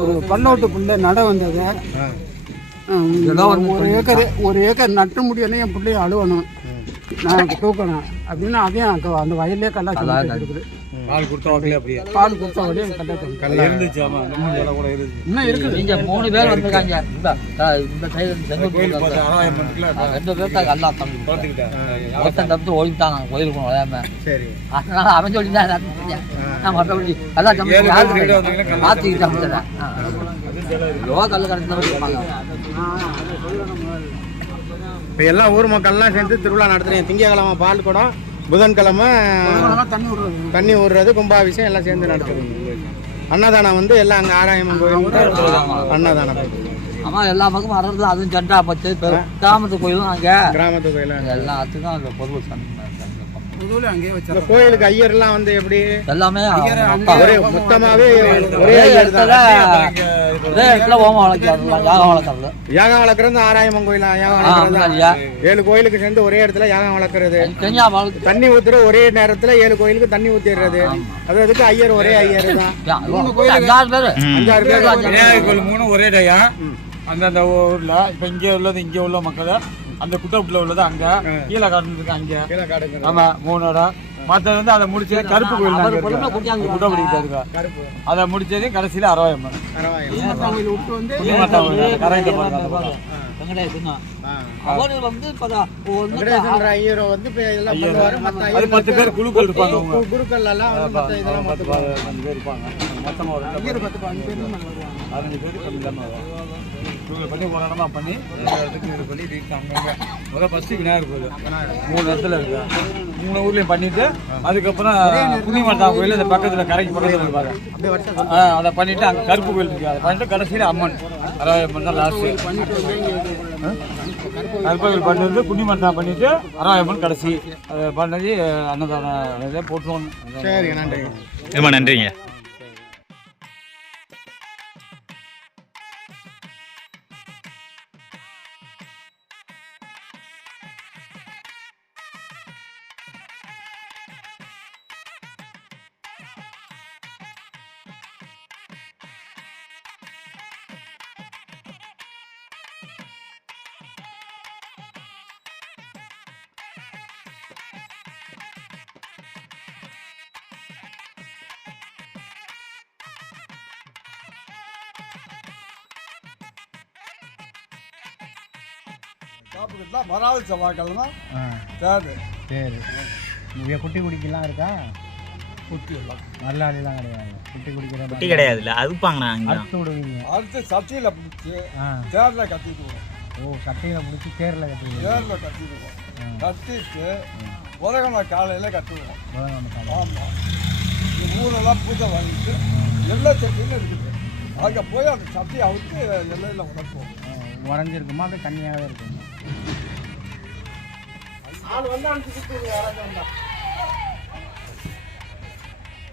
ஒரு பல்லோட்டு பிள்ளை நட வந்தது. ஒரு ஏக்கர் ஒரு ஏக்கர் நட்டு முடியணும் என் பிள்ளைய அழுவணும். நான் தூக்கணும். அப்படின்னு அதையும் அந்த வயல்லே கல்லா இருக்குது. பால் கொடுத்தா அப்படியே. பால் கொடுத்த கல்லா சுமந்து. இருந்துச்சு ஆமா. நம்ம இதெல்லாம் கூட இருந்துச்சு. இன்னும் இருக்குது நீங்க மூணு பேர் வந்திருக்காங்க. இந்த இந்த சைடு செங்கல் கோயில் பார்த்து ஆறாயிரம் பண்ணுறதுல ரெண்டு பேர் தான் தம்பி. பார்த்துக்கிட்டேன். ஒருத்தன் தப்பிச்சு ஓடிட்டாங்க கோயிலுக்கு விளையாம சரி. அதனால அவன் சொல்லிதான் நான் மற்றபடி எல்லாம் தம்பி கல்லா மாற்றிக்கிட்டாங்க யோகா கல்லு கிடச்சிருந்தாங்க இப்போ எல்லா ஊர் மக்கள்லாம் சேர்ந்து திருவிழா நடத்துறீங்க. திங்கக்கிழமை பால் குடம் புதன்கிழமை தண்ணி விடுறது தண்ணி விடுறது கும்பாபிஷேகம் எல்லாம் சேர்ந்து நடத்துறீங்க அன்னதானம் வந்து எல்லாம் அங்கே ஆராயம்மன் கோயில். அன்னதானம். ஆமா எல்லா பக்கமும் அறந்து அதுவும் சண்டா பத்து கிராமத்து கோயிலும் அங்க. கிராமத்து கோயில் அங்க. எல்லாத்துக்கும் அந்த பொருள் சண்டை அங்கேயே கோயிலுக்கு ஐயர்லாம் வந்து எப்படி? எல்லாமே ஒரே மொத்தமாவே ஒரே ஐயர் இடத்துல தான் ஒரே இடத்துல ஓமம் வளர்க்கிறது யாகம் வளர்க்கறது. யாகம் வளர்க்குறது ஆராயம்மன் கோயிலா? யாகம் வளர்க்குறது ஏழு கோயிலுக்கு சேர்ந்து ஒரே இடத்துல யாகம் வளர்க்குறது. தண்ணி ஊத்துற ஒரே நேரத்துல ஏழு கோயிலுக்கு தண்ணி ஊத்திடுறது. அது அதுக்கு ஐயர் ஒரே ஐயர் தான். அஞ்சாறு பேர். அஞ்சாறு பேர். விநாயகர் கோயில் மூணு ஒரே டயம் அந்தந்த ஊர்ல இப்ப இங்க உள்ளது இங்க உள்ள மக்கள் அந்த குட்டப்புல உள்ளது அங்க கீழே காட்டுறதுக்கு அங்க. ஆமா மூணு இடம் மற்றது வந்து அதை முடிச்சது கருப்பு கோயில் கருப்பு. அதை முடிச்சது கடைசியில விட்டு வந்து பத்து பேர் குழுக்கள் இருப்பாங்க எல்லாம் பத்து அஞ்சு பேர் இருப்பாங்க. மொத்தமா ஒரு பேர் கம்மி இல்லாமல் இவங்க பண்ணி ஒரு இடமா பண்ணி எல்லா இடத்துக்கும் இது பண்ணி ரீச் அங்கங்க முதல் ஃபர்ஸ்ட் விநாயகர் கோயில். மூணு இடத்துல இருக்கு. மூணு ஊர்லயும் பண்ணிட்டு அதுக்கப்புறம் புண்ணியமாட்டா கோயில் இந்த பக்கத்துல கரைக்கு பக்கத்துல இருப்பாங்க ஆ, அதை பண்ணிட்டு அங்க கருப்பு கோயில் இருக்கு. அதை பண்ணிட்டு கடைசியில அம்மன். அராயம்மன் தான் லாஸ்ட் பண்ணிட்டு வந்து இங்க கருப்பு கோயில் பண்ணி வந்து புண்ணியமாட்டா பண்ணிட்டு அராயம்மன் கடைசி. அதை பண்ணி அன்னதானம் இதை போட்டுருவோம். சரி நன்றி ரொம்ப நன்றிங்க. வராது செவ்வாய்க்கிழமை. சரி சரி. இங்கே குட்டி குடிக்கலாம் இருக்கா? குட்டி எல்லாம் நல்ல ஆளுலாம் கிடையாது. குட்டி குடிக்கிற குட்டி கிடையாதுல்ல. அதுப்பாங்கண்ணா அங்கே அறுத்து விடுவீங்க. அடுத்து சட்டியில் பிடிச்சி ஆ. தேரில் கட்டிக்குவோம் ஓ கட்டையில் பிடிச்சி தேரில் கட்டுவீங்க தேரில் கட்டிடுவோம். கட்டிட்டு உலகமா காலையில் கட்டுவோம். ஆமாம் ஊரெல்லாம் பூஜை வாங்கிட்டு எல்லை சட்டின்னு இருக்குது. அங்கே போய் அந்த சட்டியை அவுத்து எல்லையில் உடப்போம். உடஞ்சிருக்குமா? அது தண்ணியாகவே இருக்கும். ஆள் வந்து அனுப்பிச்சு யாராச்சும் வந்தா.